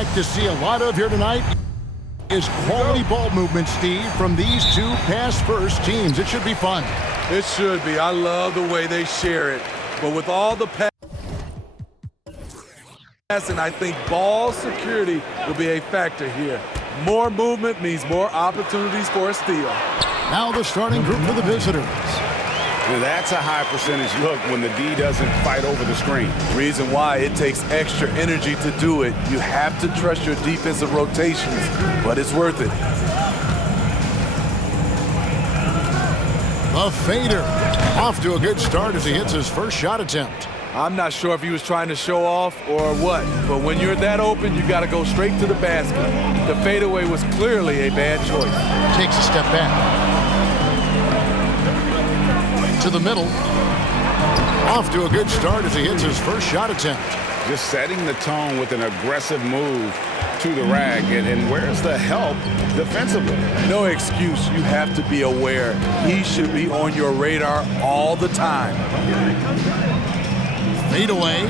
expect to see a lot of here tonight is quality ball movement, Steve, from these two pass-first teams. It should be fun. It should be. I love the way they share it. But with all the passing, I think ball security will be a factor here. More movement means more opportunities for a steal. Now the starting group for the visitors. That's a high percentage look when the D doesn't fight over the screen. Reason why it takes extra energy to do it. You have to trust your defensive rotations, but it's worth it. The fader off to a good start as he hits his first shot attempt. I'm not sure if he was trying to show off or what, but when you're that open, you got to go straight to the basket. The fadeaway was clearly a bad choice. Takes a step back. To the middle. Off to a good start as he hits his first shot attempt. Just setting the tone with an aggressive move to the rack. And where's the help defensively? No excuse. You have to be aware. He should be on your radar all the time. Fade away.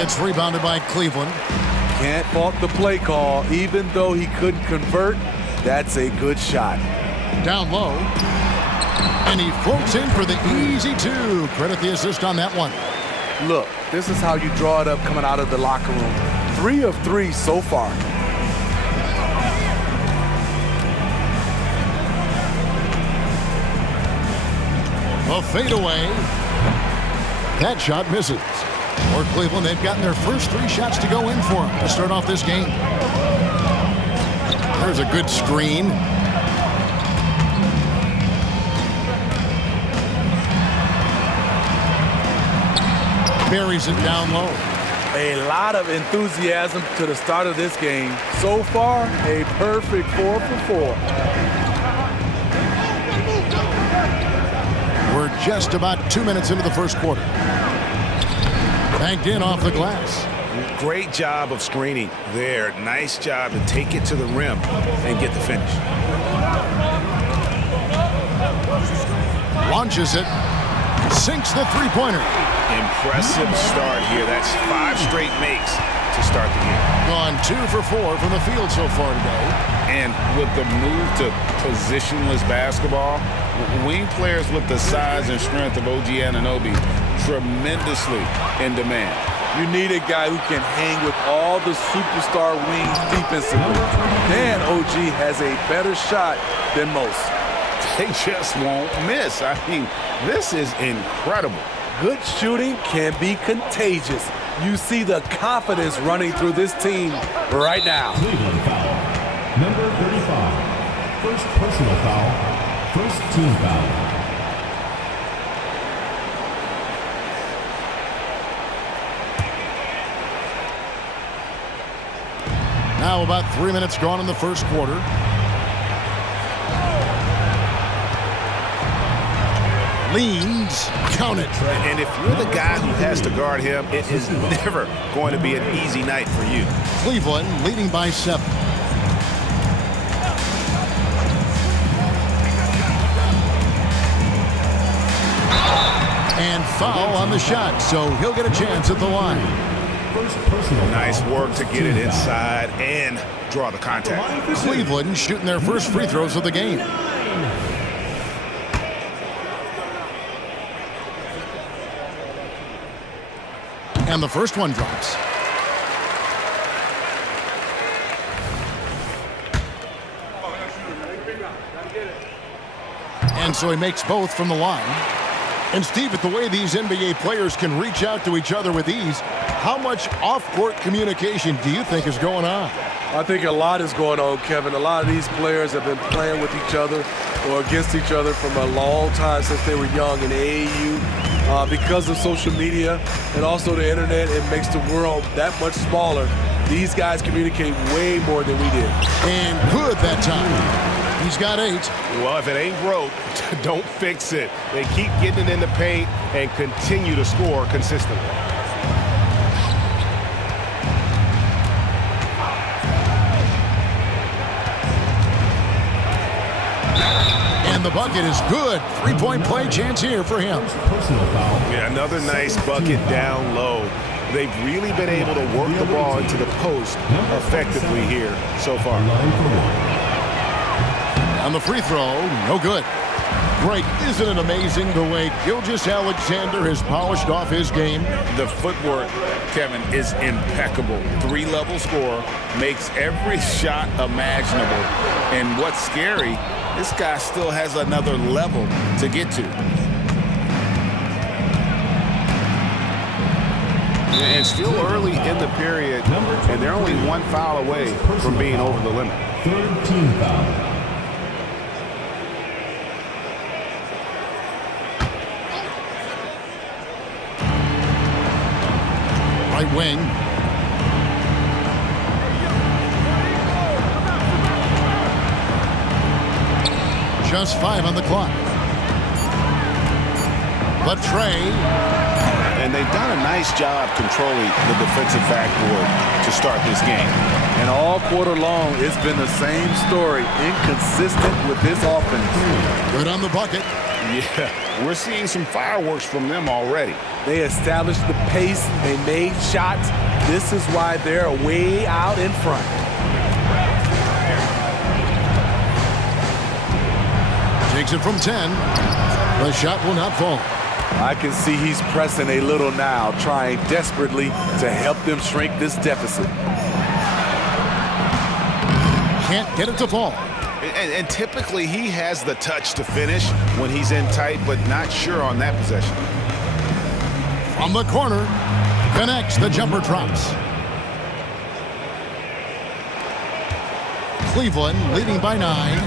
It's rebounded by Cleveland. Can't fault the play call. Even though he couldn't convert, that's a good shot. Down low. And he floats in for the easy two. Credit the assist on that one. Look, this is how you draw it up coming out of the locker room. 3 of 3 so far. A fadeaway. That shot misses. For Cleveland, they've gotten their first 3 shots to go in for them to start off this game. There's a good screen. Buries it down low. A lot of enthusiasm to the start of this game. So far, a perfect 4 for 4. We're just about 2 minutes into the first quarter. Banked in off the glass. Great job of screening there. Nice job to take it to the rim and get the finish. Launches it. Sinks the three-pointer. Impressive start here. That's 5 straight makes to start the game. Gone 2 for 4 from the field so far today. And with the move to positionless basketball, wing players with the size and strength of OG Anunoby tremendously in demand. You need a guy who can hang with all the superstar wings defensively. And OG has a better shot than most. They just won't miss. I mean, this is incredible. Good shooting can be contagious. You see the confidence running through this team right now. Cleveland foul. Number 35. First personal foul. First team foul. Now about 3 minutes gone in the first quarter. Leans, count it. And if you're the guy who has to guard him, it is never going to be an easy night for you. Cleveland leading by 7. And foul on the shot, so he'll get a chance at the line. First personal Nice foul. work to get it inside and draw the contact. Cleveland shooting their first free throws of the game. And the first one drops. And so he makes both from the line. And Steve, with the way these NBA players can reach out to each other with ease, how much off-court communication do you think is going on? I think a lot is going on, Kevin. A lot of these players have been playing with each other or against each other from a long time since they were young in AAU. Because of social media and also the internet, it makes the world that much smaller. These guys communicate way more than we did. And good that time. He's got 8. Well, if it ain't broke, don't fix it. They keep getting it in the paint and continue to score consistently. And the bucket is good. 3-point play chance here for him. Personal foul. Yeah, another nice bucket down low. They've really been able to work the ball into the post effectively here so far. On the free throw, no good. Greg, isn't it amazing the way Gilgeous-Alexander has polished off his game? The footwork, Kevin, is impeccable. 3-level scorer, makes every shot imaginable. And what's scary, this guy still has another level to get to. And still early in the period, and they're only one foul away from being over the limit. Third team foul. Right wing. Just 5 on the clock. But Trey. And they've done a nice job controlling the defensive backboard to start this game. And all quarter long, it's been the same story, inconsistent with this offense. Good on the bucket. Yeah, we're seeing some fireworks from them already. They established the pace. They made shots. This is why they're way out in front. Takes it from 10. The shot will not fall. I can see he's pressing a little now, trying desperately to help them shrink this deficit. Can't get it to fall. And typically he has the touch to finish when he's in tight, but not sure on that possession. From the corner, connects, the jumper drops. Cleveland leading by 9.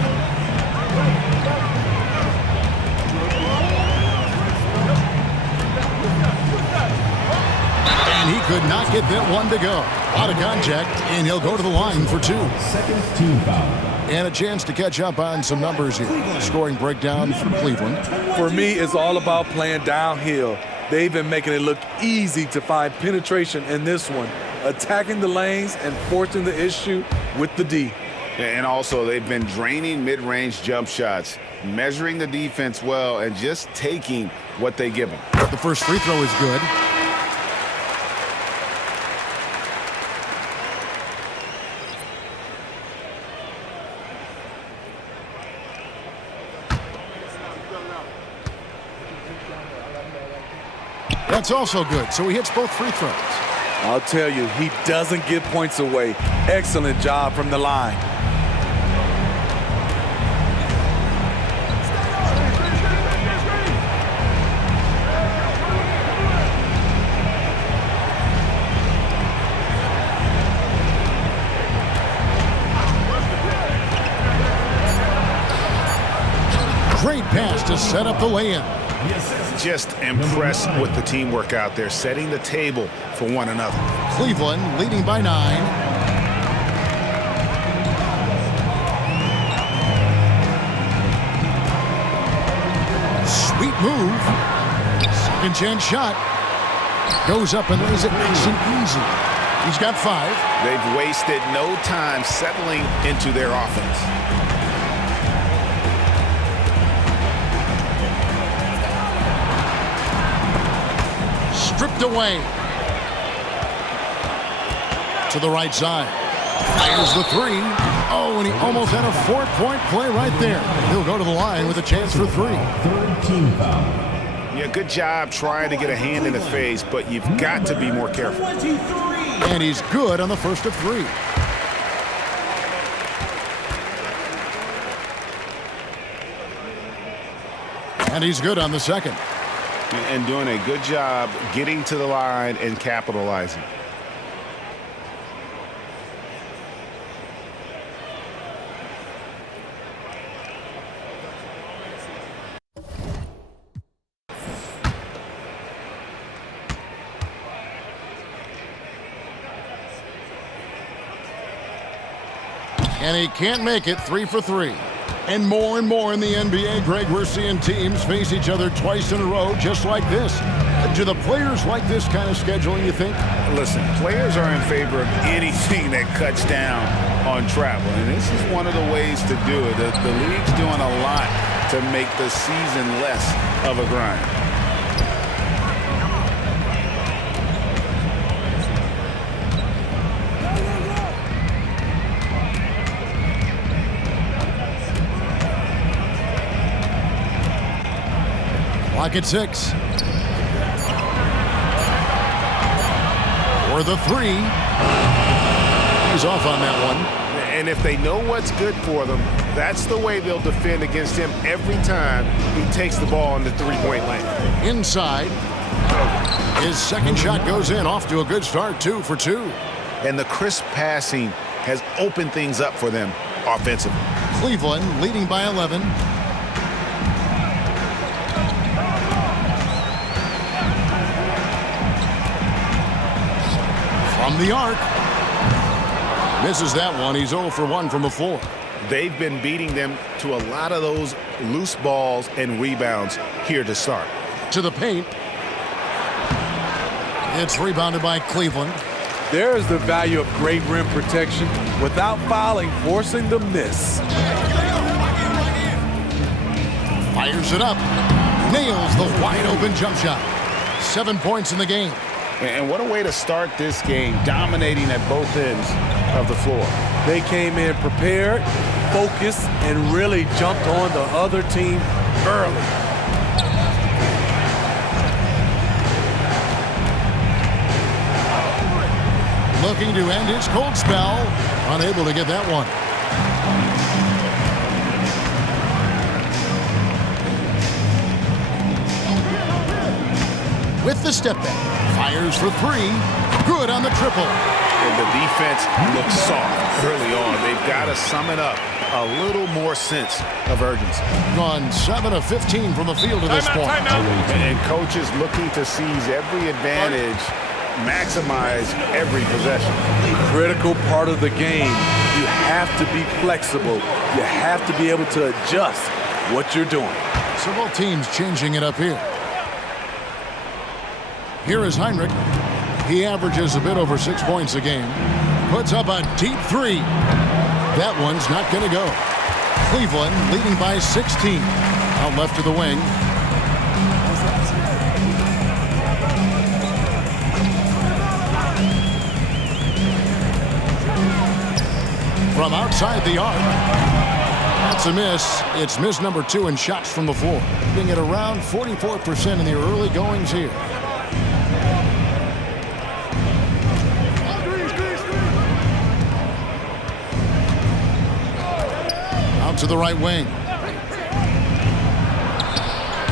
And he could not get that one to go. Out of contact, and he'll go to the line for 2. Second team foul. And a chance to catch up on some numbers here. Scoring breakdown for Cleveland. For me, it's all about playing downhill. They've been making it look easy to find penetration in this one, attacking the lanes and forcing the issue with the D. And also, they've been draining mid-range jump shots, measuring the defense well, and just taking what they give them. The first free throw is good. That's also good, so he hits both free throws. I'll tell you, he doesn't give points away. Excellent job from the line. Great pass to set up the lay-in. Just impressed with the teamwork out there, setting the table for one another. Cleveland leading by 9. Sweet move. Second chance shot. Goes up and lays it nice and easy. He's got 5. They've wasted no time settling into their offense. Stripped away. To the right side. Fires the 3. Oh, and he almost had a 4-point play right there. He'll go to the line with a chance for 3. Third team foul. Yeah, good job trying to get a hand in the face, but you've got to be more careful. And he's good on the first of 3. And he's good on the second. And doing a good job getting to the line and capitalizing. And he can't make it. 3 for 3. And more in the NBA, Greg, we're seeing teams face each other twice in a row just like this. Do the players like this kind of scheduling, you think? Listen, players are in favor of anything that cuts down on travel, and this is one of the ways to do it. The league's doing a lot to make the season less of a grind. Clock at 6. For the 3. He's off on that one. And if they know what's good for them, that's the way they'll defend against him every time he takes the ball in the three-point lane. Inside. His second shot goes in, off to a good start, 2 for 2. And the crisp passing has opened things up for them offensively. Cleveland leading by 11. From the arc. Misses that one. He's 0 for 1 from the floor. They've been beating them to a lot of those loose balls and rebounds here to start. To the paint. It's rebounded by Cleveland. There's the value of great rim protection without fouling, forcing the miss. Fires it up. Nails the wide open jump shot. 7 points in the game. And what a way to start this game, dominating at both ends of the floor. They came in prepared, focused, and really jumped on the other team early. Looking to end his cold spell. Unable to get that one. With the step back. Fires for 3. Good on the triple. And the defense looks soft early on. They've got to sum it up. A little more sense of urgency. Gone 7 of 15 from the field at this point. And coaches looking to seize every advantage, maximize every possession. Critical part of the game. You have to be flexible. You have to be able to adjust what you're doing. So both teams changing it up here. Here is Heinrich. He averages a bit over 6 points a game. Puts up a deep 3. That one's not going to go. Cleveland leading by 16. Out left to the wing. From outside the arc. That's a miss. It's miss number 2 in shots from the floor. Being at around 44% in the early goings here. To the right wing.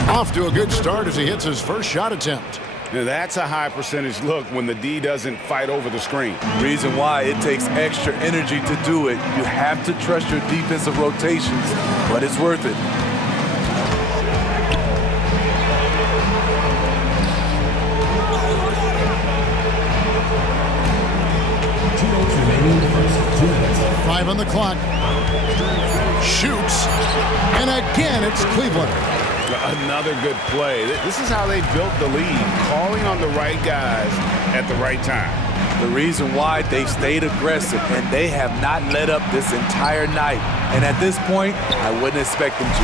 Off to a good start as he hits his first shot attempt. Now that's a high percentage look when the D doesn't fight over the screen. Reason why it takes extra energy to do it. You have to trust your defensive rotations, but it's worth it. Five on the clock. Shoots, and again it's Cleveland. Another good play. This is how they built the lead, calling on the right guys at the right time. The reason why they've stayed aggressive, and they have not let up this entire night. And at this point, I wouldn't expect them to.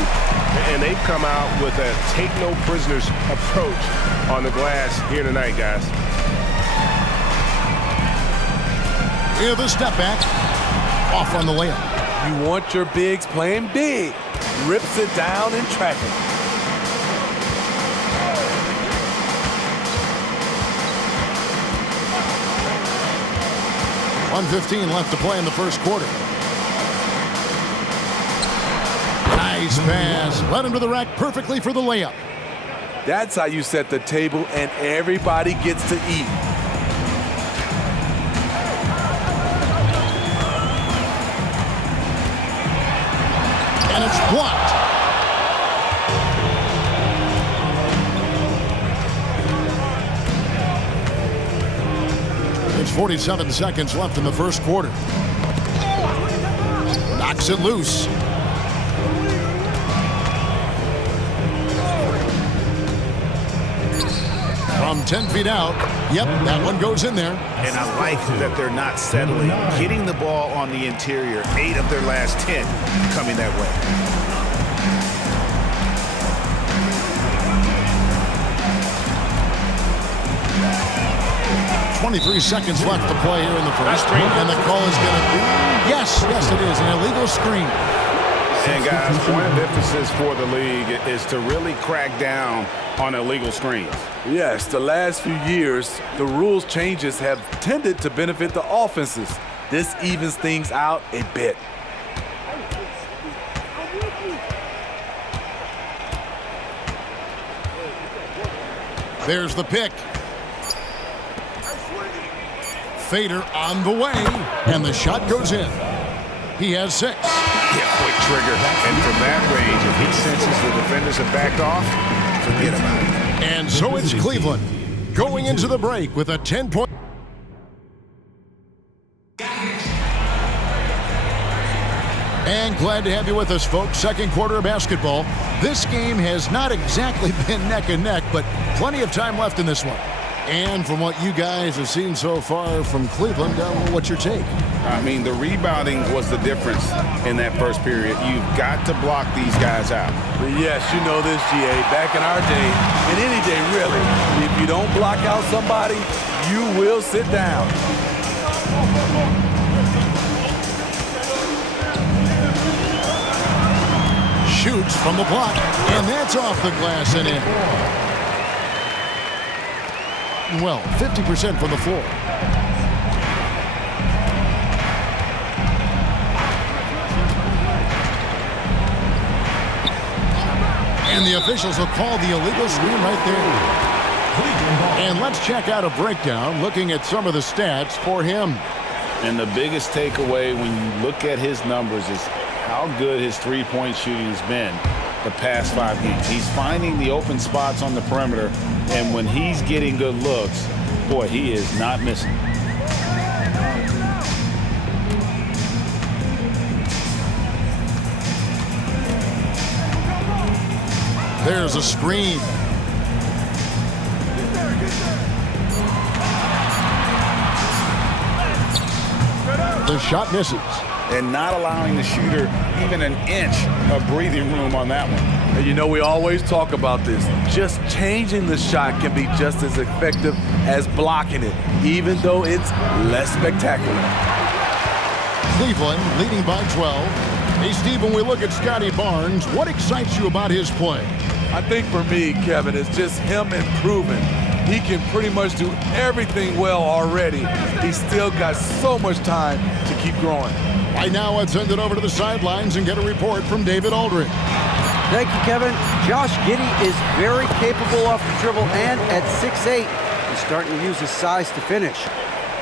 And they've come out with a take-no-prisoners approach on the glass here tonight, guys. Here the step back. Off on the layup. You want your bigs playing big. Rips it down in traffic. .115 left to play in the first quarter. Nice pass. Led him to the rack perfectly for the layup. That's how you set the table and everybody gets to eat. And it's blocked. It's 47 seconds left in the first quarter. Knocks it loose. From 10 feet out. Yep, that one goes in there. And I like that they're not settling. Getting the ball on the interior, 8 of their last 10 coming that way. 23 seconds left to play here in the first. And the call is going to be, yes, it is, an illegal screen. And guys, point of emphasis for the league is to really crack down on illegal screens. Yes, the last few years, the rules changes have tended to benefit the offenses. This evens things out a bit. There's the pick. Fader on the way, and the shot goes in. He has 6. Yeah, quick trigger. And from that range, if he senses the defenders have backed off, forget about it. And so it's Cleveland going into the break with a 10-point. And glad to have you with us, folks. Second quarter of basketball. This game has not exactly been neck and neck, but plenty of time left in this one. And from what you guys have seen so far from Cleveland, what's your take? I mean, the rebounding was the difference in that first period. You've got to block these guys out. But yes, you know this, GA. Back in our day, and any day really, if you don't block out somebody, you will sit down. Shoots from the block, and that's off the glass and in. Well, 50% from the floor. And the officials will call the illegal screen right there. And let's check out a breakdown looking at some of the stats for him. And the biggest takeaway when you look at his numbers is how good his three-point shooting has been the past 5 games. He's finding the open spots on the perimeter, and when he's getting good looks, boy, he is not missing. There's a screen. The shot misses. And not allowing the shooter even an inch of breathing room on that one. And you know, we always talk about this. Just changing the shot can be just as effective as blocking it, even though it's less spectacular. Cleveland leading by 12. Hey, Steve, when we look at Scotty Barnes, what excites you about his play? I think for me, Kevin, it's just him improving. He can pretty much do everything well already. He's still got so much time to keep growing. Right now, let's send it over to the sidelines and get a report from David Aldridge. Thank you, Kevin. Josh Giddey is very capable off the dribble, and at 6'8", he's starting to use his size to finish.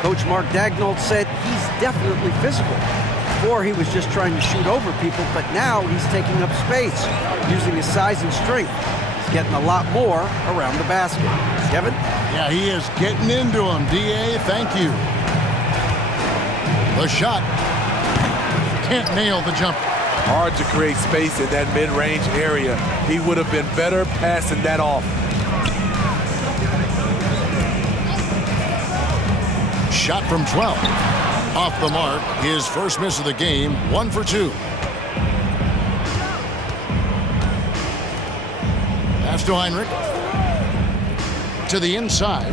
Coach Mark Daigneault said he's definitely physical. Before, he was just trying to shoot over people, but now he's taking up space, using his size and strength. He's getting a lot more around the basket. Kevin? Yeah, he is getting into him. D.A., thank you. The shot. Can't nail the jumper. Hard to create space in that mid-range area. He would have been better passing that off. Shot from 12. Off the mark. His first miss of the game. 1 for 2. Pass to Heinrich. To the inside.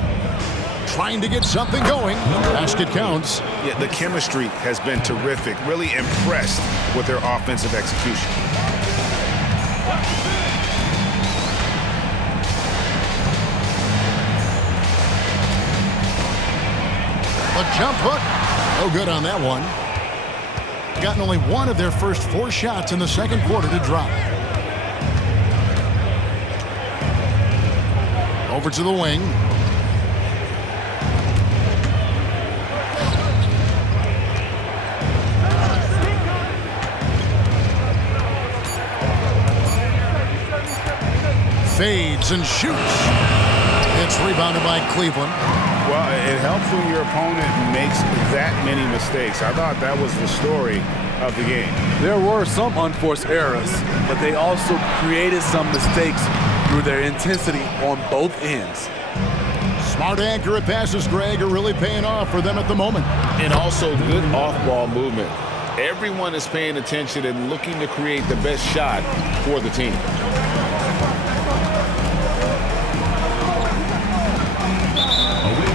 Trying to get something going. Basket counts. Yeah, the chemistry has been terrific. Really impressed with their offensive execution. A jump hook. No good on that one. Gotten only one of their first 4 shots in the second quarter to drop. Over to the wing. Fades and shoots. It's rebounded by Cleveland. Well, it helps when your opponent makes that many mistakes. I thought that was the story of the game. There were some unforced errors, but they also created some mistakes through their intensity on both ends. Smart, accurate passes, Greg, are really paying off for them at the moment. And also good off-ball movement. Everyone is paying attention and looking to create the best shot for the team.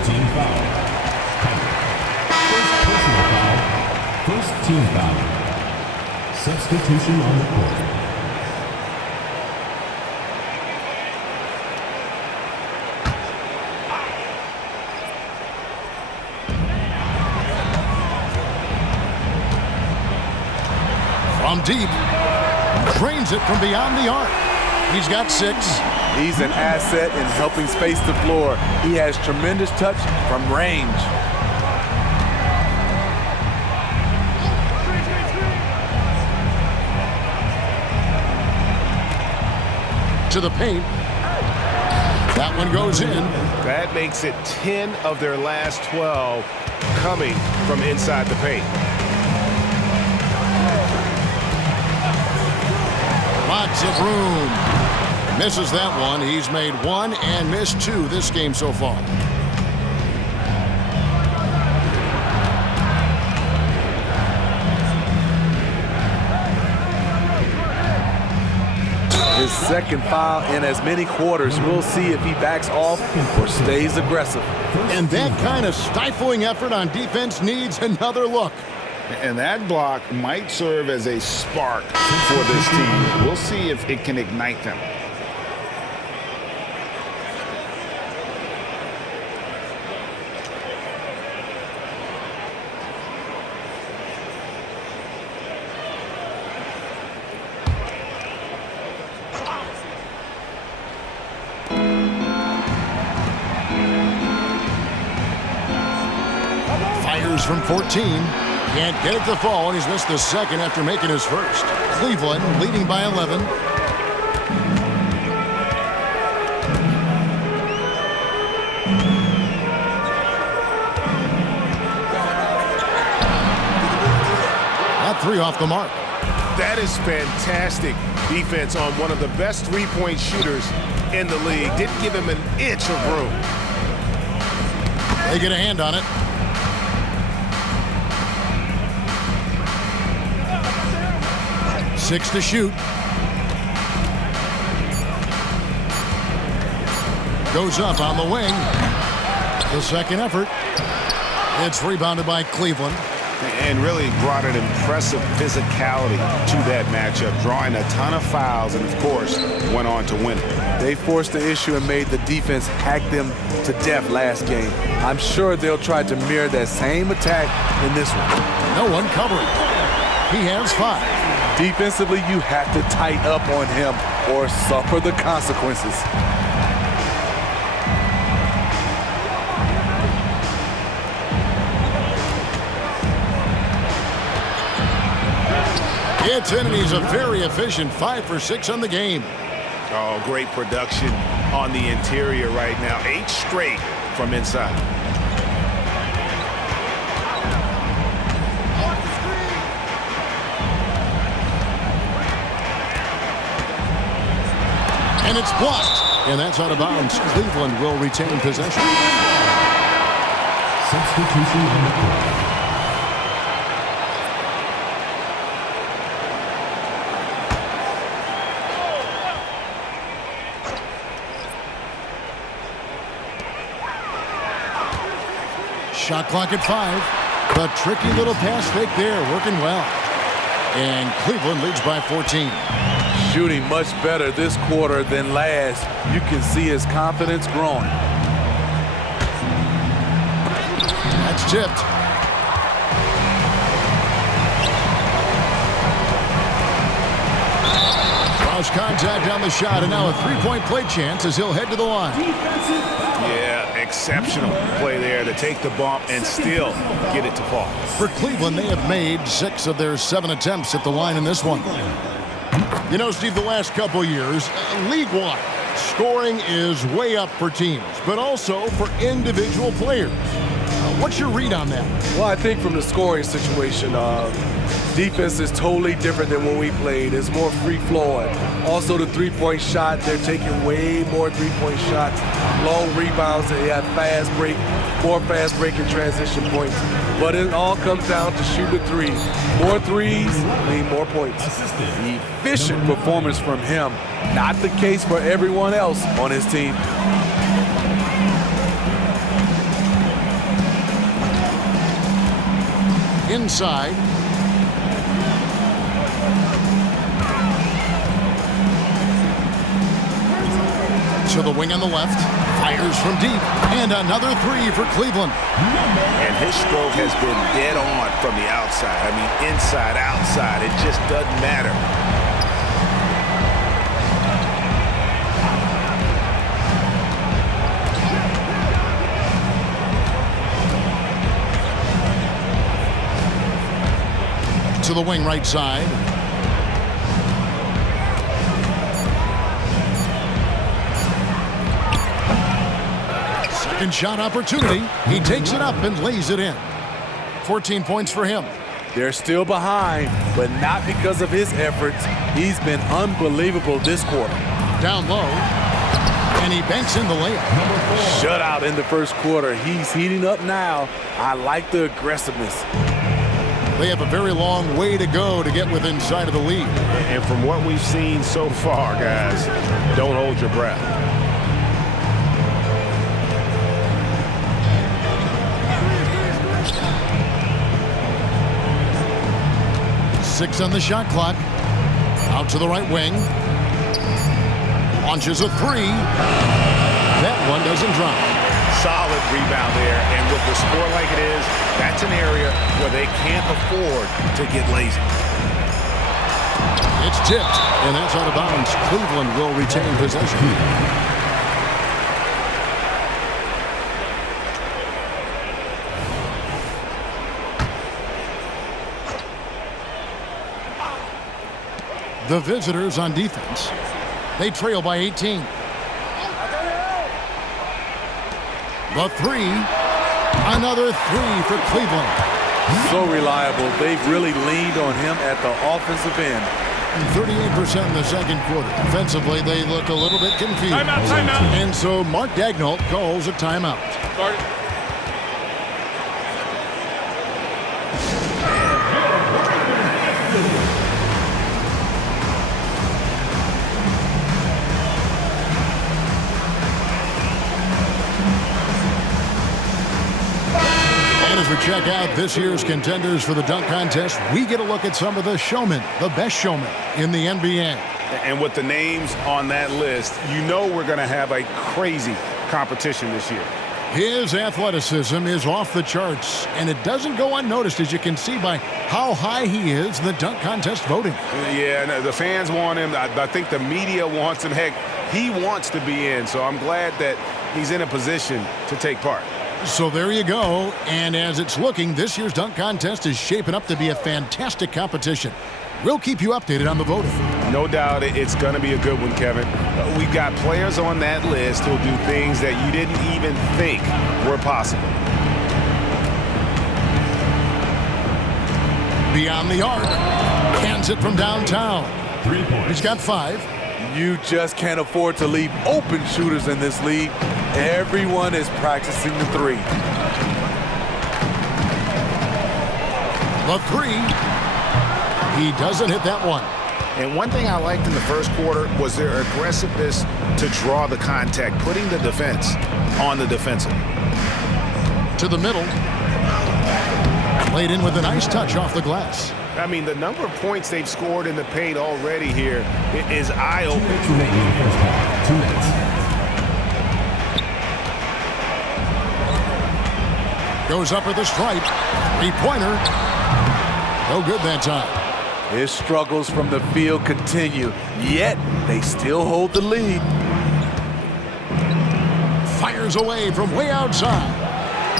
Team foul. First personal foul. First team foul. Substitution on the court. From deep, drains it from beyond the arc. He's got 6. He's an asset in helping space the floor. He has tremendous touch from range. To the paint. That one goes in. That makes it 10 of their last 12 coming from inside the paint. Lots of room. Misses that one. He's made 1 and missed 2 this game so far. His second foul in as many quarters. We'll see if he backs off or stays aggressive. And that kind of stifling effort on defense needs another look. And that block might serve as a spark for this team. We'll see if it can ignite them. Fires from 14. Can't get it to fall, and he's missed the second after making his first. Cleveland leading by 11. That 3 off the mark. That is fantastic defense on one of the best three-point shooters in the league. Didn't give him an inch of room. They get a hand on it. Six to shoot. Goes up on the wing. The second effort. It's rebounded by Cleveland. And really brought an impressive physicality to that matchup, drawing a ton of fouls and, of course, went on to win it. They forced the issue and made the defense hack them to death last game. I'm sure they'll try to mirror that same attack in this one. No one covering. He has 5. Defensively, you have to tighten up on him or suffer the consequences. It's in, and he's a very efficient 5 for 6 on the game. Oh, great production on the interior right now. 8 straight from inside. And it's blocked. And that's out of bounds. Cleveland will retain possession. Substitution on the court. Shot clock at 5. The tricky little pass fake there, working well. And Cleveland leads by 14. Shooting much better this quarter than last. You can see his confidence growing. That's tipped. Draws contact on the shot, and now a three-point play chance as he'll head to the line. Yeah, exceptional play there to take the bump and still get it to fall. For Cleveland, they have made 6 of their 7 attempts at the line in this one. You know, Steve, the last couple years, league-wide, scoring is way up for teams, but also for individual players. What's your read on that? Well, I think from the scoring situation, defense is totally different than when we played. It's more free-flowing. Also, the three-point shot, they're taking way more three-point shots, long rebounds, they have fast break, more fast break and transition points. But it all comes down to shoot the three. More threes mean more points. Efficient performance from him. Not the case for everyone else on his team. Inside. To the wing on the left. Fires from deep. And another three for Cleveland. And his stroke has been dead on from the outside. I mean, inside, outside. It just doesn't matter. To the wing right side. Second shot opportunity. He takes it up and lays it in. 14 points for him. They're still behind, but not because of his efforts. He's been unbelievable this quarter. Down low. And he banks in the layup. Shutout in the first quarter. He's heating up now. I like the aggressiveness. They have a very long way to go to get within sight of the lead. And from what we've seen so far, guys, don't hold your breath. Six on the shot clock. Out to the right wing. Launches a three. That one doesn't drop. Solid rebound there, and with the score like it is, that's an area where they can't afford to get lazy. It's tipped, and that's out of bounds. Cleveland will retain possession. The visitors on defense. They trail by 18. The three. Another three for Cleveland. So reliable. They've really leaned on him at the offensive end. 38% in the second quarter. Defensively, they look a little bit confused. Timeout. And so Mark Daigneault calls a timeout. Start. And as we check out this year's contenders for the dunk contest, we get a look at some of the showmen, the best showmen in the NBA. And with the names on that list, you know we're going to have a crazy competition this year. His athleticism is off the charts, and it doesn't go unnoticed, as you can see by how high he is in the dunk contest voting. Yeah, no, the fans want him. I think the media wants him. Heck, he wants to be in, so I'm glad that he's in a position to take part. So there you go, and as it's looking, this year's dunk contest is shaping up to be a fantastic competition. We'll keep you updated on the voting. No doubt it's going to be a good one, Kevin. We've got players on that list who'll do things that you didn't even think were possible. Beyond the arc, cans it from downtown. 3 points. He's got 5. You just can't afford to leave open shooters in this league. Everyone is practicing the three. The three. He doesn't hit that one. And one thing I liked in the first quarter was their aggressiveness to draw the contact, putting the defense on the defensive. To the middle. Played in with a nice touch off the glass. I mean, the number of points they've scored in the paint already here is eye-opening. 2 minutes in the first half. 2 minutes. Goes up with a stripe. 3-pointer. No good that time. His struggles from the field continue, yet they still hold the lead. Fires away from way outside.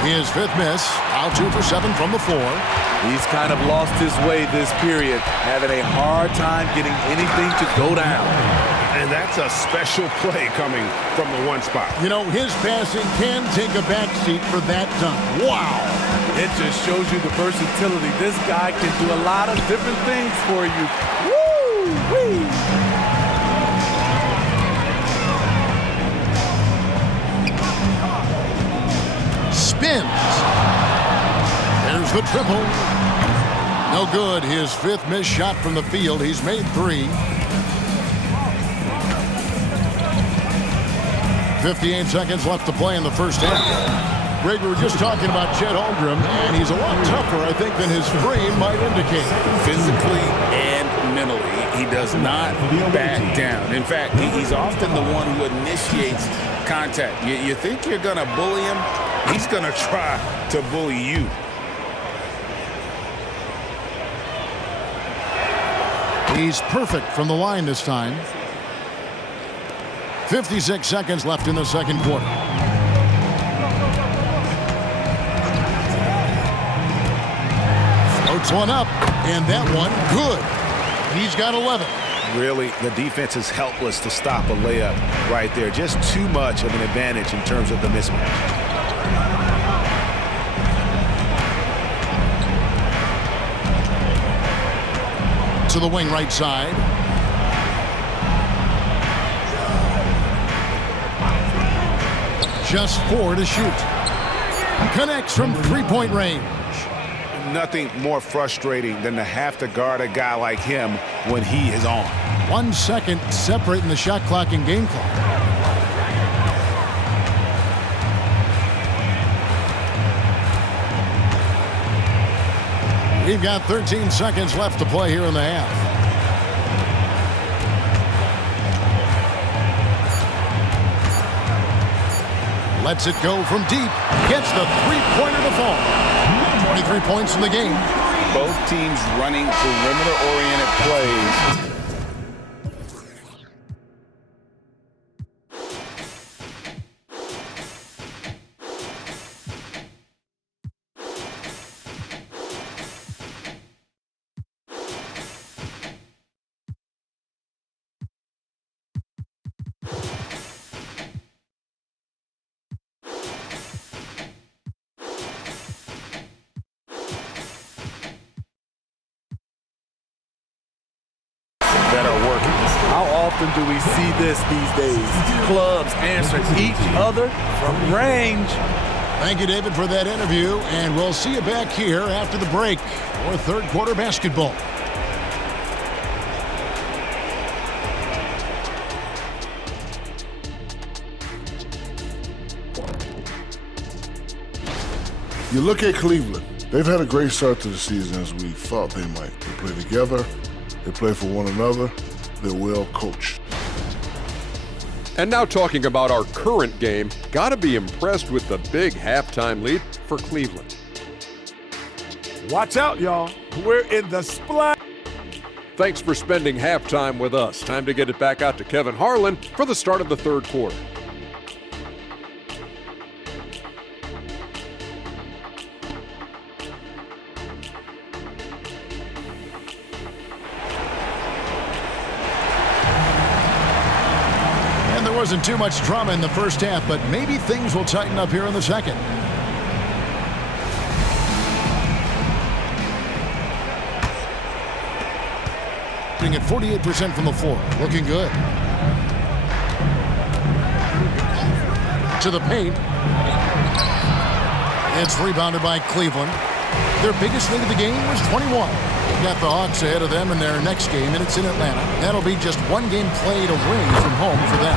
His 5th miss. Out 2 for 7 from the floor. He's kind of lost his way this period, having a hard time getting anything to go down. And that's a special play coming from the one spot. You know, his passing can take a backseat for that dunk. Wow. It just shows you the versatility. This guy can do a lot of different things for you. Woo-wee! Spins. There's the triple. No good. His 5th missed shot from the field. He's made 3. 58 seconds left to play in the first half. Greg, we were just talking about Chet Holmgren, and he's a lot tougher, I think, than his frame might indicate. Physically and mentally, he dodoes not back down. In fact, he's often the one who initiates contact. You think you're going to bully him? He's going to try to bully you. He's perfect from the line this time. 56 seconds left in the second quarter. Floats one up, and that one good. He's got 11. Really, the defense is helpless to stop a layup right there. Just too much of an advantage in terms of the mismatch. To the wing right side. Just 4 to shoot. Connects from three-point range. Nothing more frustrating than to have to guard a guy like him when he is on. 1 second separating the shot clock and game clock. We've got 13 seconds left to play here in the half. Lets it go from deep. Gets the three-pointer to fall. 23 points in the game. Both teams running perimeter-oriented plays. That are working. How often do we see this these days? Clubs answering each other from range. Thank you, David, for that interview, and we'll see you back here after the break for third quarter basketball. You look at Cleveland. They've had a great start to the season as we thought they might. They play together. They play for one another. They're well coached. And now talking about our current game, gotta be impressed with the big halftime lead for Cleveland. Watch out, y'all. We're in the splash. Thanks for spending halftime with us. Time to get it back out to Kevin Harlan for the start of the third quarter. Wasn't too much drama in the first half, but maybe things will tighten up here in the second. Shooting at 48% from the floor. Looking good. To the paint. It's rebounded by Cleveland. Their biggest lead of the game was 21. Got the Hawks ahead of them in their next game, and it's in Atlanta. That'll be just one game played away from home for them.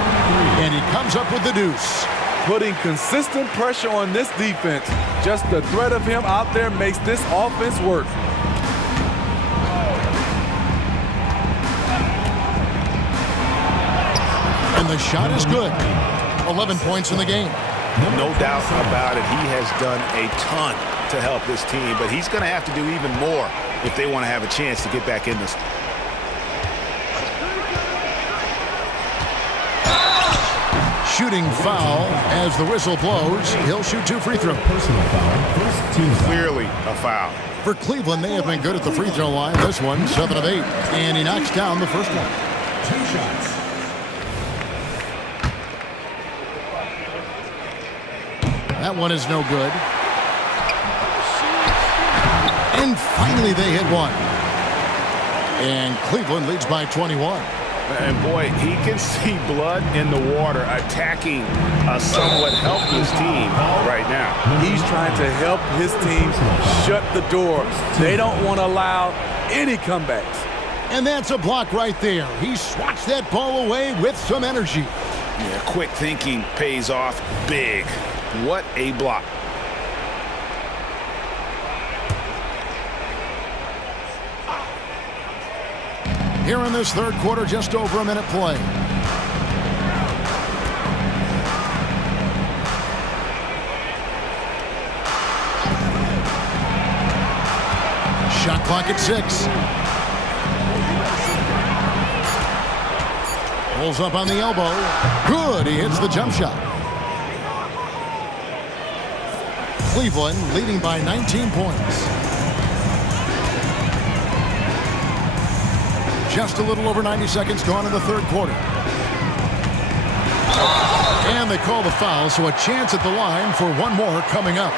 And he comes up with the deuce. Putting consistent pressure on this defense. Just the threat of him out there makes this offense work. And the shot is good. 11 points in the game. No doubt about it. He has done a ton to help this team, but he's going to have to do even more if they want to have a chance to get back in this. Shooting foul as the whistle blows. He'll shoot 2 free throws. Personal foul. First team foul. Clearly a foul. For Cleveland, they have been good at the free throw line. This one, 7 of 8. And he knocks down the first one. 2 shots. That one is no good. And finally they hit one. And Cleveland leads by 21. And boy, he can see blood in the water attacking a somewhat helpless team right now. He's trying to help his team shut the door. They don't want to allow any comebacks. And that's a block right there. He swats that ball away with some energy. Yeah, quick thinking pays off big. What a block. Here in this third quarter, just over a minute play. Shot clock at 6. Pulls up on the elbow. Good. He hits the jump shot. Cleveland leading by 19 points. Just a little over 90 seconds gone in the third quarter. And they call the foul, so a chance at the line for one more coming up.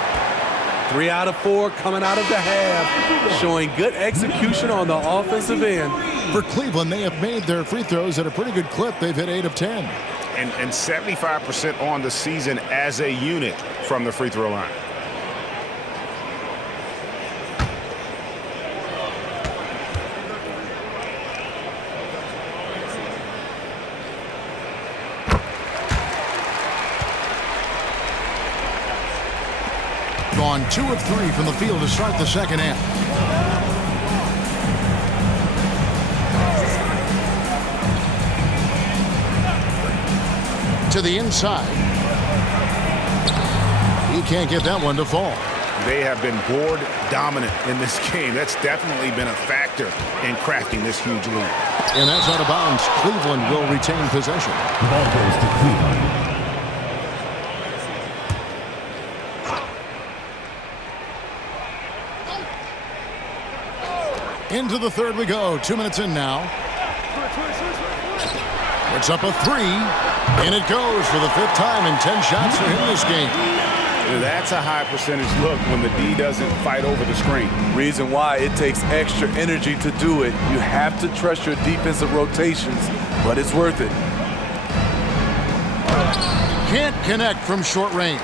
3 out of 4 coming out of the half, showing good execution on the offensive end. For Cleveland, they have made their free throws at a pretty good clip. They've hit 8 of 10. And 75% on the season as a unit from the free throw line. Gone 2 of 3 from the field to start the second half. To the inside. He can't get that one to fall. They have been board dominant in this game. That's definitely been a factor in crafting this huge lead. And that's out of bounds. Cleveland will retain possession. The ball goes to Cleveland. Into the third we go. 2 minutes in now. It's up a 3, and it goes for the 5th time in 10 shots for him this game. That's a high percentage look when the D doesn't fight over the screen. Reason why it takes extra energy to do it. You have to trust your defensive rotations, but it's worth it. Can't connect from short range.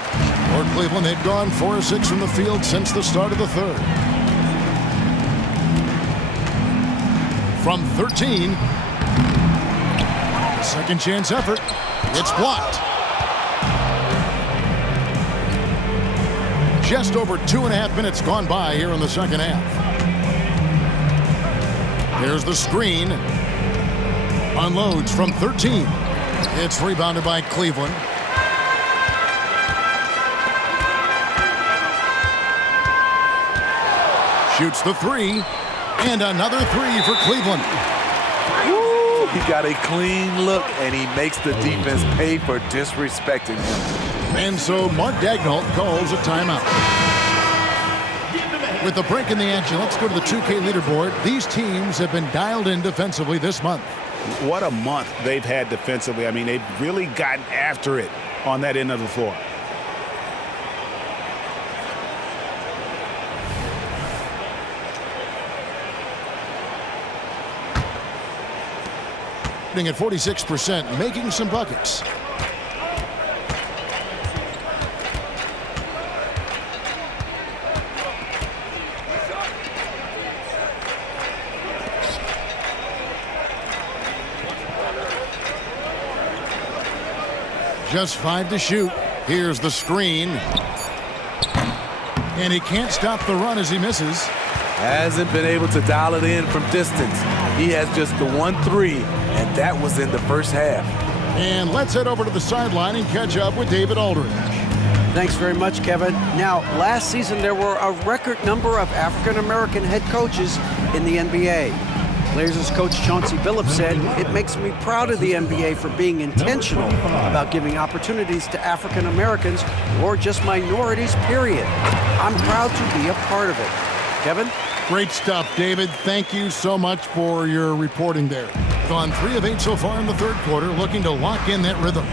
Or Cleveland had gone 4 of 6 from the field since the start of the third. From 13. Second chance effort. It's blocked. Just over 2.5 minutes gone by here in the second half. There's the screen. Unloads from 13. It's rebounded by Cleveland. Shoots the 3. And another 3 for Cleveland. Woo! He got a clean look, and he makes the defense pay for disrespecting him. And so Mark Daigneault calls a timeout. With the break in the action, let's go to the 2K leaderboard. These teams have been dialed in defensively this month. What a month they've had defensively. I mean, they've really gotten after it on that end of the floor. At 46%, making some buckets. Just 5 to shoot. Here's the screen. And he can't stop the run as he misses. Hasn't been able to dial it in from distance. He has just the 1-3, and that was in the first half. And let's head over to the sideline and catch up with David Aldridge. Thanks very much, Kevin. Now, last season there were a record number of African-American head coaches in the NBA. Blazers coach Chauncey Billups said, "It makes me proud of the NBA for being intentional about giving opportunities to African Americans or just minorities, period. I'm proud to be a part of it." Kevin? Great stuff, David. Thank you so much for your reporting there. Gone 3 of 8 so far in the third quarter, looking to lock in that rhythm.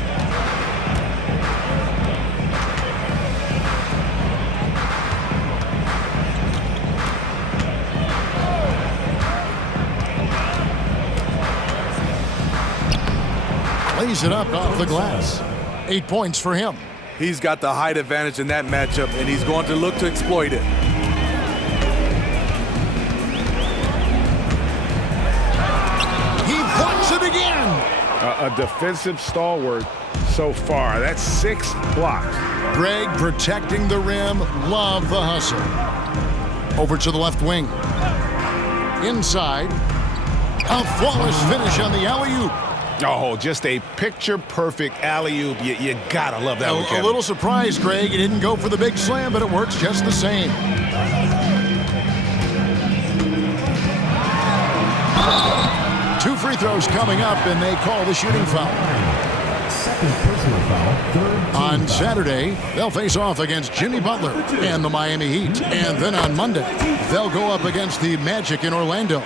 Lays it up off the glass. 8 points for him. He's got the height advantage in that matchup, and he's going to look to exploit it. He blocks it again. A defensive stalwart so far. That's 6 blocks. Greg protecting the rim. Love the hustle. Over to the left wing. Inside. A flawless finish on the alley-oop. Oh, just a picture-perfect alley-oop. You gotta love that one, Kevin. A little surprise, Greg. He didn't go for the big slam, but it works just the same. Two free throws coming up, and they call the shooting foul. Second personal foul. On Saturday, they'll face off against Jimmy Butler and the Miami Heat. And then on Monday, they'll go up against the Magic in Orlando.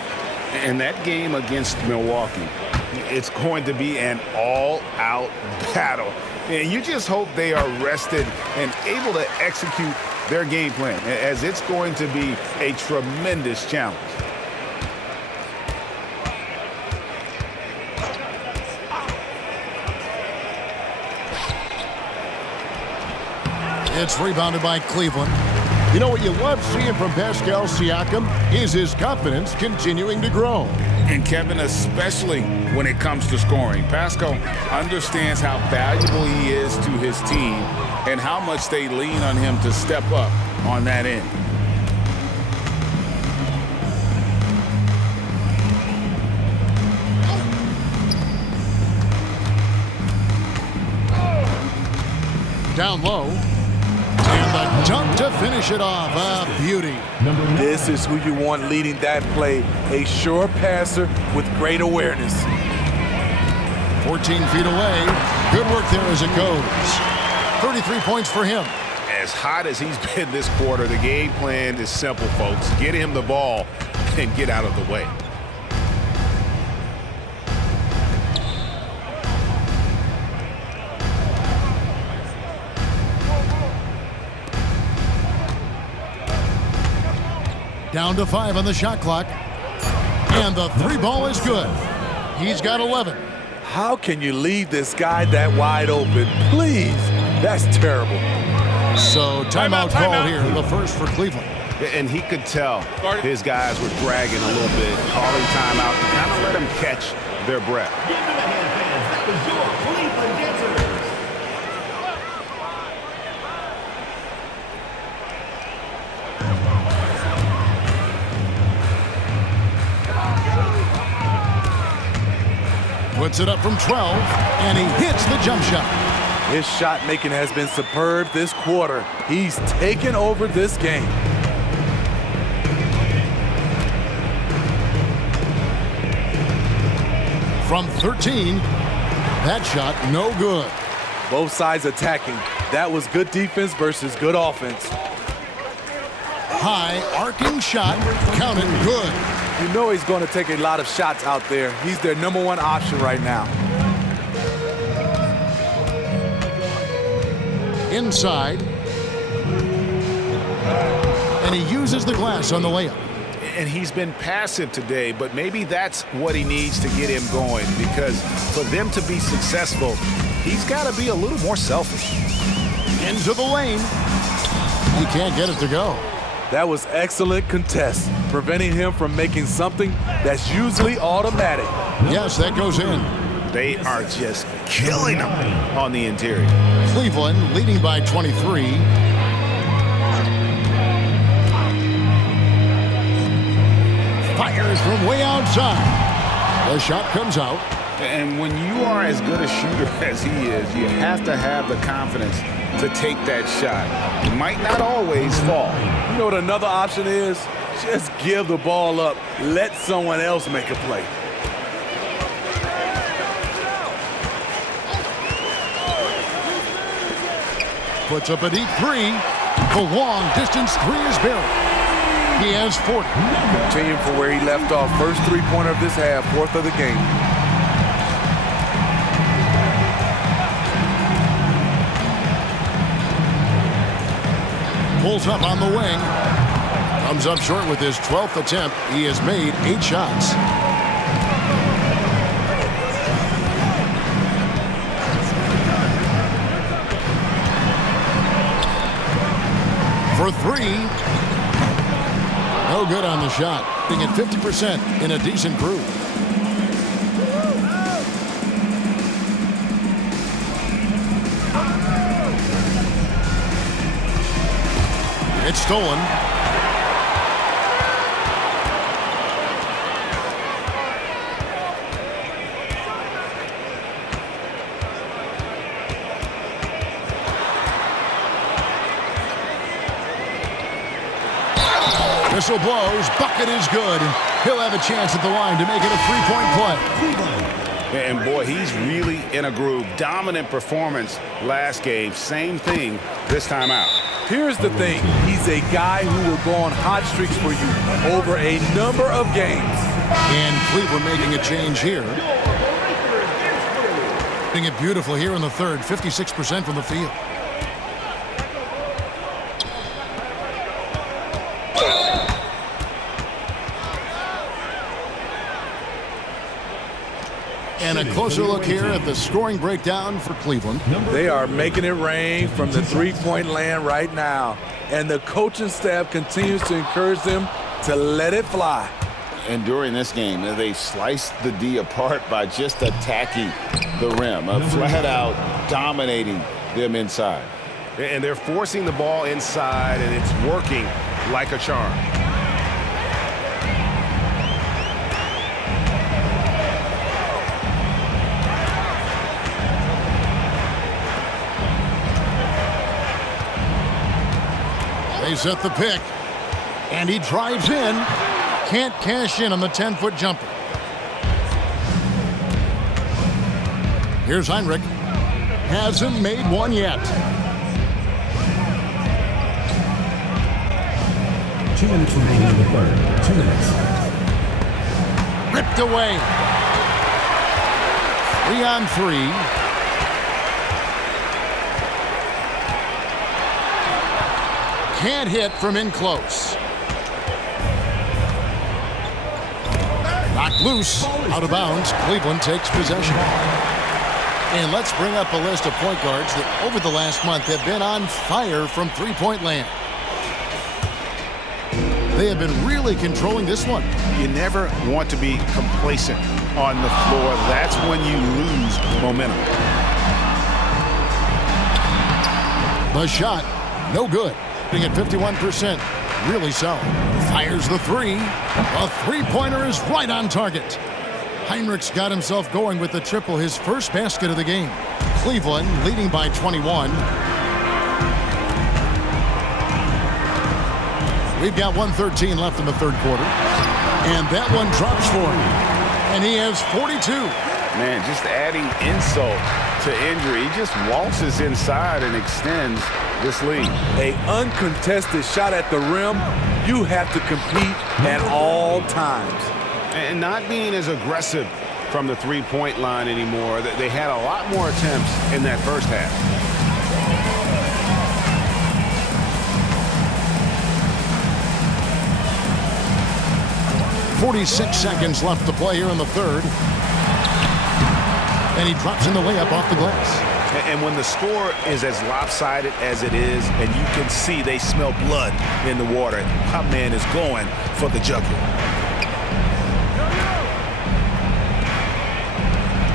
And that game against Milwaukee, it's going to be an all-out battle. And you just hope they are rested and able to execute their game plan, as it's going to be a tremendous challenge. It's rebounded by Cleveland. You know what you love seeing from Pascal Siakam is his confidence continuing to grow. And Kevin, especially when it comes to scoring, Pascal understands how valuable he is to his team and how much they lean on him to step up on that end. Down low. And the dunk to finish it off. A beauty. This is who you want leading that play. A sure passer with great awareness. 14 feet away. Good work there as it goes. 33 points for him. As hot as he's been this quarter, the game plan is simple, folks. Get him the ball and get out of the way. Down to 5 on the shot clock. And the three ball is good. He's got 11. How can you leave this guy that wide open? Please. That's terrible. So timeout called here, the first for Cleveland. And he could tell his guys were dragging a little bit, calling timeout to kind of let them catch their breath. Give them a hand, fans. That was your Cleveland Dancers. Puts it up from 12, and he hits the jump shot. His shot making has been superb this quarter. He's taken over this game. From 13, that shot no good. Both sides attacking. That was good defense versus good offense. High arcing shot, counted good. You know he's going to take a lot of shots out there. He's their #1 option right now. Inside. And he uses the glass on the layup. And he's been passive today, but maybe that's what he needs to get him going, because for them to be successful, he's got to be a little more selfish. Into the lane. He can't get it to go. That was excellent contest, preventing him from making something that's usually automatic. Yes, that goes in. They are just killing him on the interior. Cleveland leading by 23. Fires from way outside. The shot comes out. And when you are as good a shooter as he is, you have to have the confidence to take that shot. It might not always fall. You know what another option is? Just give the ball up. Let someone else make a play. Puts up a deep three. The long distance three is buried. He has 40. Continuing from where he left off. First three-pointer of this half, 4th of the game. Pulls up on the wing. Comes up short with his 12th attempt. He has made 8 shots. For 3. No good on the shot. Being at 50% in a decent groove. It's stolen. Whistle blows, bucket is good, and he'll have a chance at the line to make it a three-point play. And boy, he's really in a groove. Dominant performance last game. Same thing this time out. Here's the thing. He's a guy who will go on hot streaks for you over a number of games. And Cleveland making a change here. Doing it beautiful here in the third, 56% from the field. And a closer look here at the scoring breakdown for Cleveland. They are making it rain from the three-point land right now. And the coaching staff continues to encourage them to let it fly. And during this game, they sliced the D apart by just attacking the rim, flat out dominating them inside. And they're forcing the ball inside, and it's working like a charm. They set the pick, and he drives in. Can't cash in on the 10-foot jumper. Here's Heinrich. Hasn't made one yet. 2 minutes remaining in the third. 2 minutes. Ripped away. 3-on-3. Can't hit from in close. Knocked loose, out of bounds. Cleveland takes possession. And let's bring up a list of point guards that over the last month have been on fire from three-point land. They have been really controlling this one. You never want to be complacent on the floor. That's when you lose momentum. The shot, no good. Being at 51%, really solid. Fires the three. A three-pointer is right on target. Heinrich's got himself going with the triple, his first basket of the game. Cleveland leading by 21. We've got 1:13 left in the third quarter. And that one drops for him. And he has 42. Man, just adding insult to injury. He just waltzes inside and extends this lead. An uncontested shot at the rim, you have to compete at all times. And not being as aggressive from the three-point line anymore. They had a lot more attempts in that first half. .46 seconds left to play here in the third. And he drops in the layup off the glass. And when the score is as lopsided as it is, and you can see they smell blood in the water, my man is going for the jugular.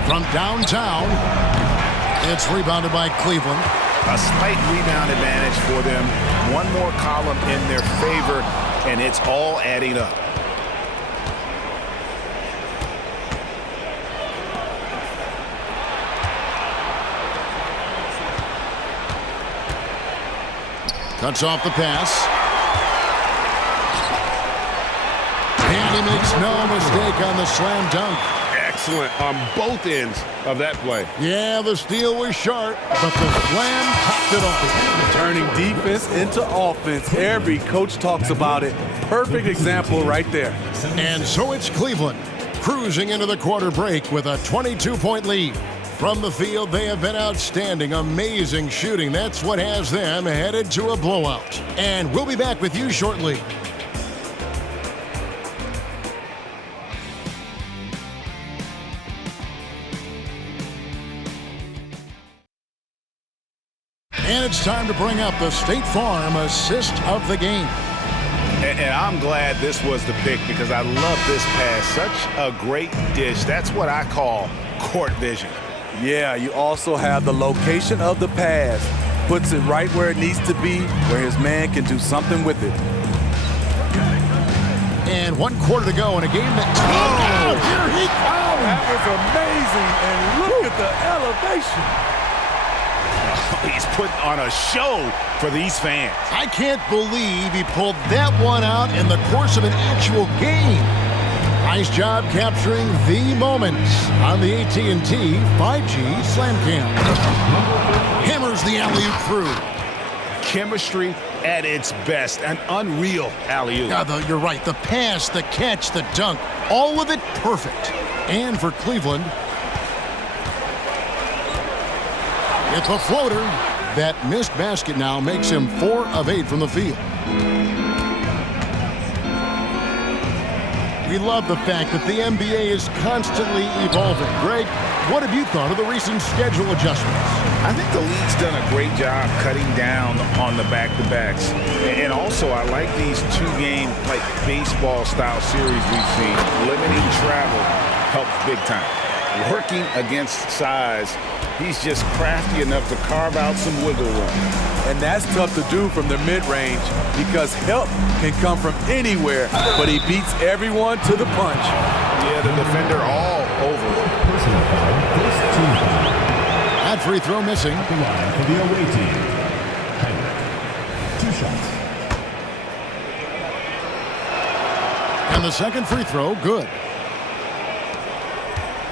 From downtown, it's rebounded by Cleveland. A slight rebound advantage for them. One more column in their favor, and it's all adding up. Cuts off the pass. And he makes no mistake on the slam dunk. Excellent on both ends of that play. Yeah, the steal was sharp, but the slam topped it off. Turning defense into offense. Every coach talks about it. Perfect example right there. And so it's Cleveland cruising into the quarter break with a 22-point lead. From the field, they have been outstanding, amazing shooting. That's what has them headed to a blowout. And we'll be back with you shortly. And it's time to bring up the State Farm assist of the game. And I'm glad this was the pick because I love this pass. Such a great dish. That's what I call court vision. Yeah, you also have the location of the pass. Puts it right where it needs to be, where his man can do something with it. And 1 quarter to go in a game that... Oh, here he comes! That was amazing, and look at the elevation. He's putting on a show for these fans. I can't believe he pulled that one out in the course of an actual game. Nice job capturing the moments on the AT&T 5G Slam Cam. Hammers the alley-oop through. Chemistry at its best. An unreal alley-oop. Yeah, you're right. The pass, the catch, the dunk, all of it perfect. And for Cleveland, it's a floater. That missed basket now makes him 4 of 8 from the field. We love the fact that the NBA is constantly evolving. Greg, what have you thought of the recent schedule adjustments? I think the league's done a great job cutting down on the back-to-backs. And also, I like these two-game, like, baseball-style series we've seen. Limiting travel helps big time. Working against size, he's just crafty enough to carve out some wiggle room. And that's tough to do from the mid-range because help can come from anywhere, but he beats everyone to the punch. Yeah, the defender all over it. Personal foul, first team foul. That free throw missing. The line for the away team. Henrik, 2 shots. And the second free throw, good.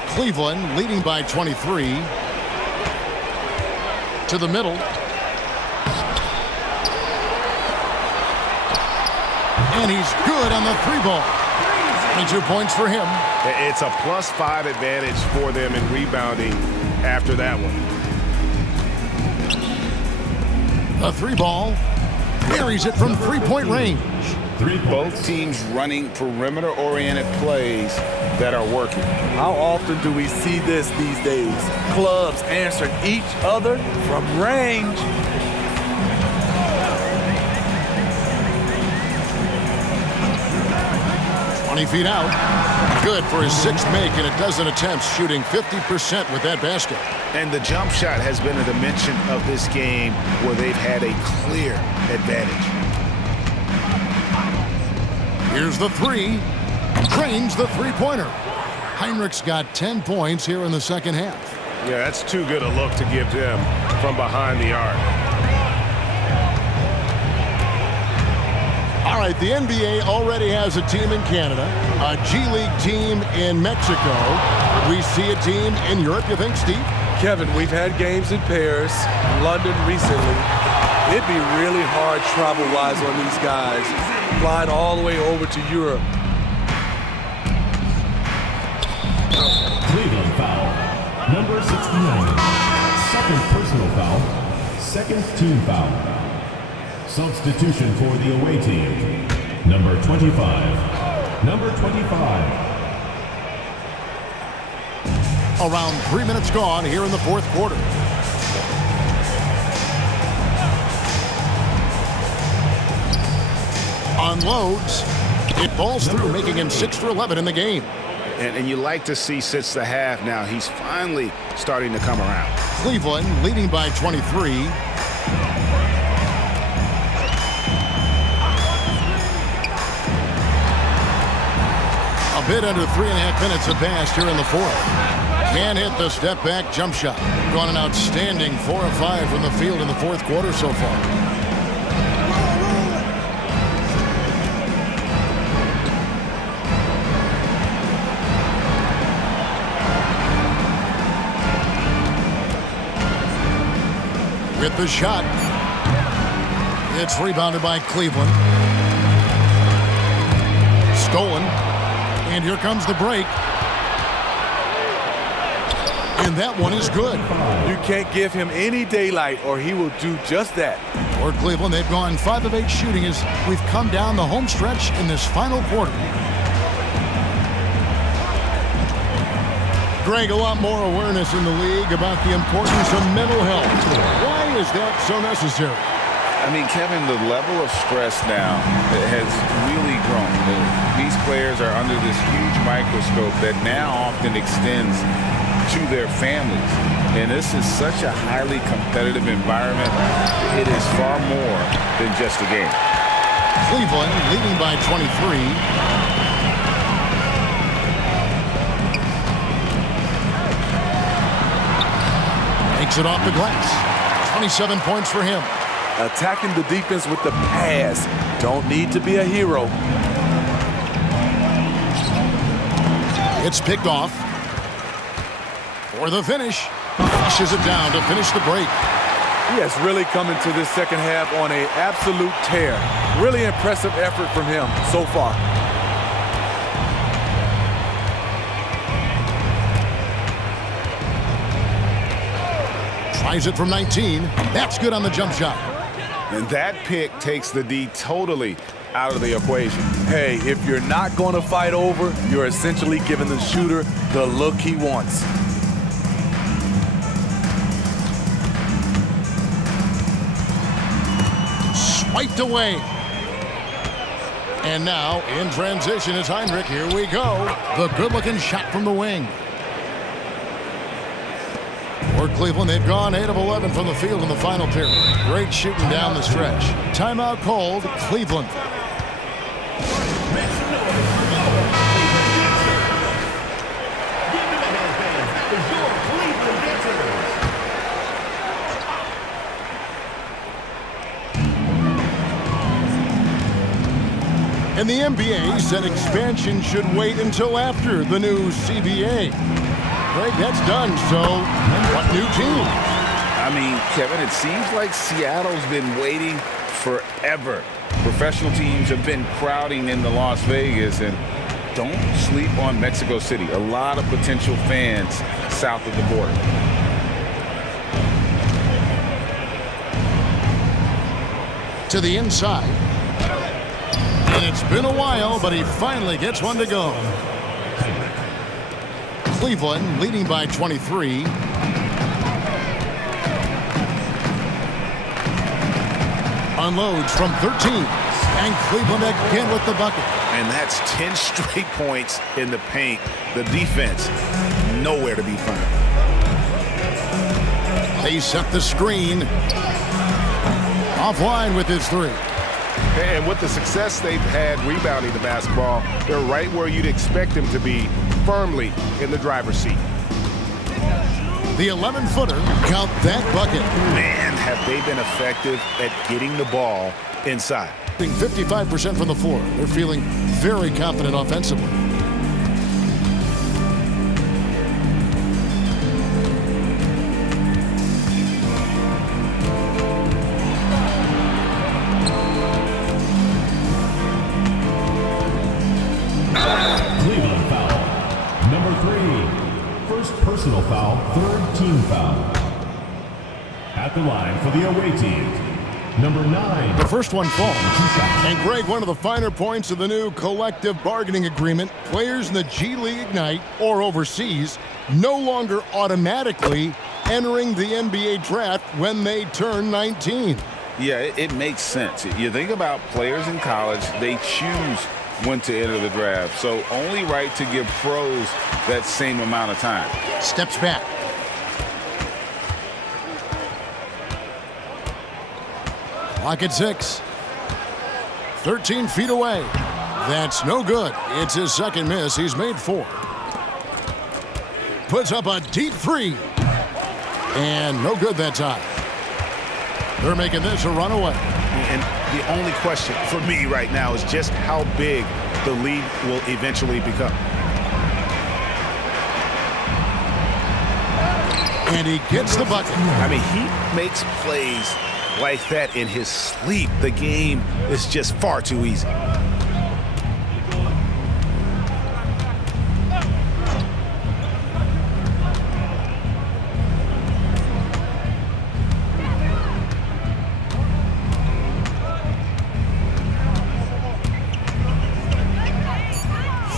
Cleveland leading by 23. To the middle. And he's good on the 3-ball. 22 points for him. It's a +5 advantage for them in rebounding after that one. The 3-ball buries it from 3-point range. Both teams running perimeter-oriented plays that are working. How often do we see this these days? Clubs answering each other from range. Feet out. Good for his 6th make in a dozen attempts, shooting 50% with that basket. And the jump shot has been a dimension of this game where they've had a clear advantage. Here's the 3. Trains the 3-pointer. Heinrich's got 10 points here in the second half. Yeah, that's too good a look to give him from behind the arc. All right, the NBA already has a team in Canada, a G League team in Mexico. We see a team in Europe, you think, Steve? Kevin, we've had games in Paris, London recently. It'd be really hard travel-wise on these guys, flying all the way over to Europe. Cleveland foul. Number 69. Second personal foul. Second team foul. Substitution for the away team. Number 25. Number 25. Around 3 minutes gone here in the fourth quarter. Unloads. It falls through, making him 6 for 11 in the game. And you like to see since the half now, he's finally starting to come around. Cleveland leading by 23. A bit under 3.5 minutes have passed here in the fourth. Can't hit the step-back jump shot. Gone an outstanding 4 of 5 from the field in the fourth quarter so far. With the shot. It's rebounded by Cleveland. Stolen. And here comes the break. And that one is good. You can't give him any daylight or he will do just that. For Cleveland, they've gone 5 of 8 shooting as we've come down the home stretch in this final quarter. Greg, a lot more awareness in the league about the importance of mental health. Why is that so necessary? I mean, Kevin, the level of stress now has really grown. These players are under this huge microscope that now often extends to their families. And this is such a highly competitive environment. It is far more than just a game. Cleveland leading by 23. Takes it off the glass. 27 points for him. Attacking the defense with the pass. Don't need to be a hero. It's picked off. For the finish. Flushes it down to finish the break. He has really come into this second half on an absolute tear. Really impressive effort from him so far. Tries it from 19. That's good on the jump shot. And that pick takes the D totally out of the equation. Hey, if you're not going to fight over, you're essentially giving the shooter the look he wants. Swiped away. And now, in transition is Heinrich. Here we go. The good-looking shot from the wing. For Cleveland, they've gone 8 of 11 from the field in the final period. Great shooting down the stretch. Timeout called, Cleveland. And the NBA said expansion should wait until after the new CBA. Right, that's done, so what new team? I mean, Kevin, it seems like Seattle's been waiting forever. Professional teams have been crowding into Las Vegas, and don't sleep on Mexico City. A lot of potential fans south of the border. To the inside. And it's been a while, but he finally gets one to go. Cleveland leading by 23. Unloads from 13. And Cleveland again with the bucket. And that's 10 straight points in the paint. The defense, nowhere to be found. They set the screen. Offline with his three. And with the success they've had rebounding the basketball, they're right where you'd expect them to be, firmly in the driver's seat. The 11-footer, count that bucket. Man, have they been effective at getting the ball inside. 55% from the floor. They're feeling very confident offensively. Cleveland foul. Number 3. First personal foul, third team foul. At the line for the away team, number 9. The first one falls. And Greg, one of the finer points of the new collective bargaining agreement, players in the G League Ignite or overseas no longer automatically entering the NBA draft when they turn 19. Yeah, it makes sense. You think about players in college, they choose when to enter the draft. So only right to give pros that same amount of time. Steps back. Clock at 6. 13 feet away. That's no good. It's his second miss. He's made 4. Puts up a deep 3. And no good that time. They're making this a runaway. And the only question for me right now is just how big the league will eventually become. And he gets the bucket. I mean, he makes plays like that in his sleep. The game is just far too easy.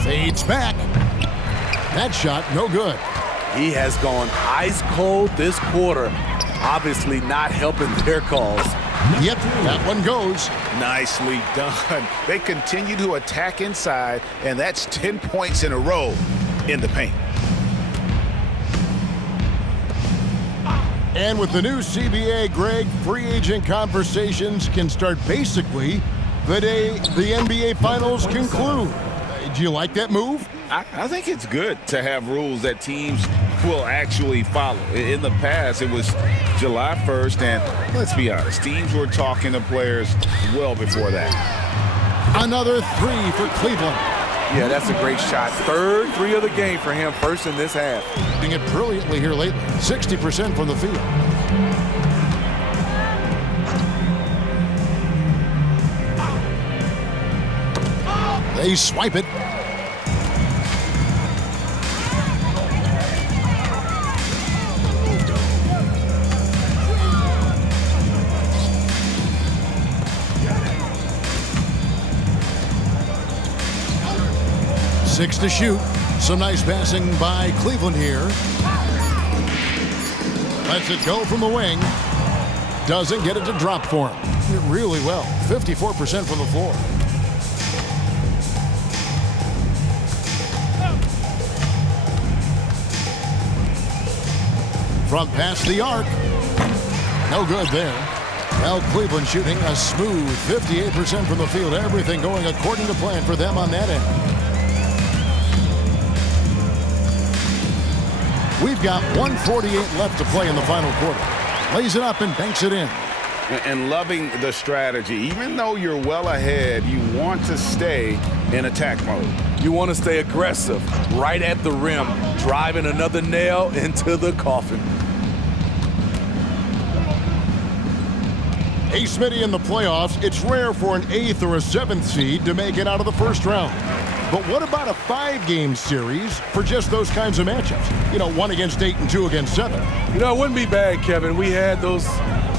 Fades back. That shot, no good. He has gone ice cold this quarter. Obviously not helping their cause. Yep, that one goes. Nicely done. They continue to attack inside, and that's 10 points in a row in the paint. And with the new CBA, Greg, free agent conversations can start basically the day the NBA Finals conclude. Do you like that move? I think it's good to have rules that teams will actually follow. In the past, it was July 1st, and let's be honest, teams were talking to players well before that. Another three for Cleveland. Yeah, that's a great shot. Third three of the game for him, first in this half. Doing it brilliantly here lately. 60% from the field. They swipe it. Six to shoot. Some nice passing by Cleveland here. Lets it go from the wing. Doesn't get it to drop for him. Did really well. 54% from the floor. From past the arc. No good there. Well, Cleveland shooting a smooth 58% from the field. Everything going according to plan for them on that end. We've got 1:48 left to play in the final quarter. Lays it up and banks it in. And loving the strategy. Even though you're well ahead, you want to stay in attack mode. You want to stay aggressive, right at the rim, driving another nail into the coffin. Hey, Smitty, in the playoffs, it's rare for an 8th or a 7th seed to make it out of the first round. But what about a 5-game series for just those kinds of matchups? You know, 1 against 8 and 2 against 7. You know, it wouldn't be bad, Kevin. We had those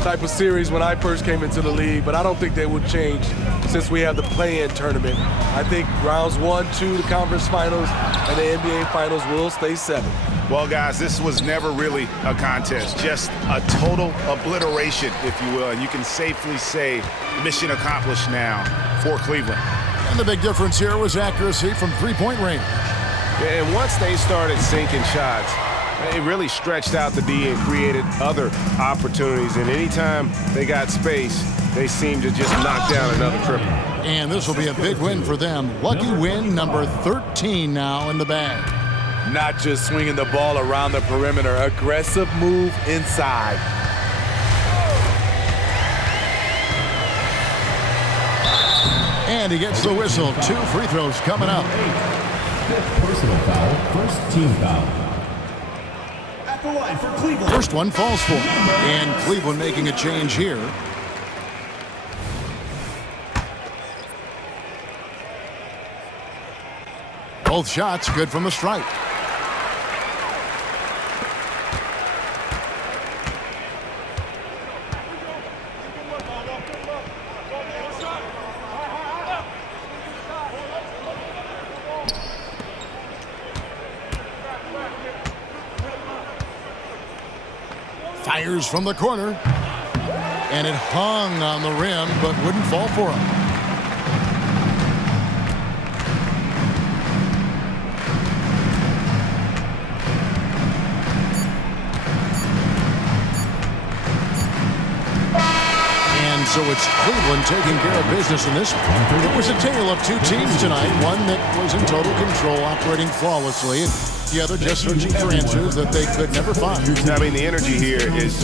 type of series when I first came into the league, but I don't think they would change since we have the play-in tournament. I think rounds 1, 2, the conference finals, and the NBA finals will stay 7. Well, guys, this was never really a contest, just a total obliteration, if you will. And you can safely say mission accomplished now for Cleveland. And the big difference here was accuracy from three-point range. And once they started sinking shots, it really stretched out the D and created other opportunities. And anytime they got space, they seemed to just knock down another triple. And this will be a big win for them. Lucky win number 13 now in the bag. Not just swinging the ball around the perimeter, aggressive move inside. And he gets the whistle. 2 free throws coming up. 5th personal foul, first team foul. At the line for Cleveland. First one falls for him. And Cleveland making a change here. Both shots good from the stripe. Fires from the corner. And it hung on the rim, but wouldn't fall for him. And so it's Cleveland taking care of business in this one. It was a tale of 2 teams tonight. One that was in total control, operating flawlessly. The other just searching for answers that they could never find. I mean, the energy here is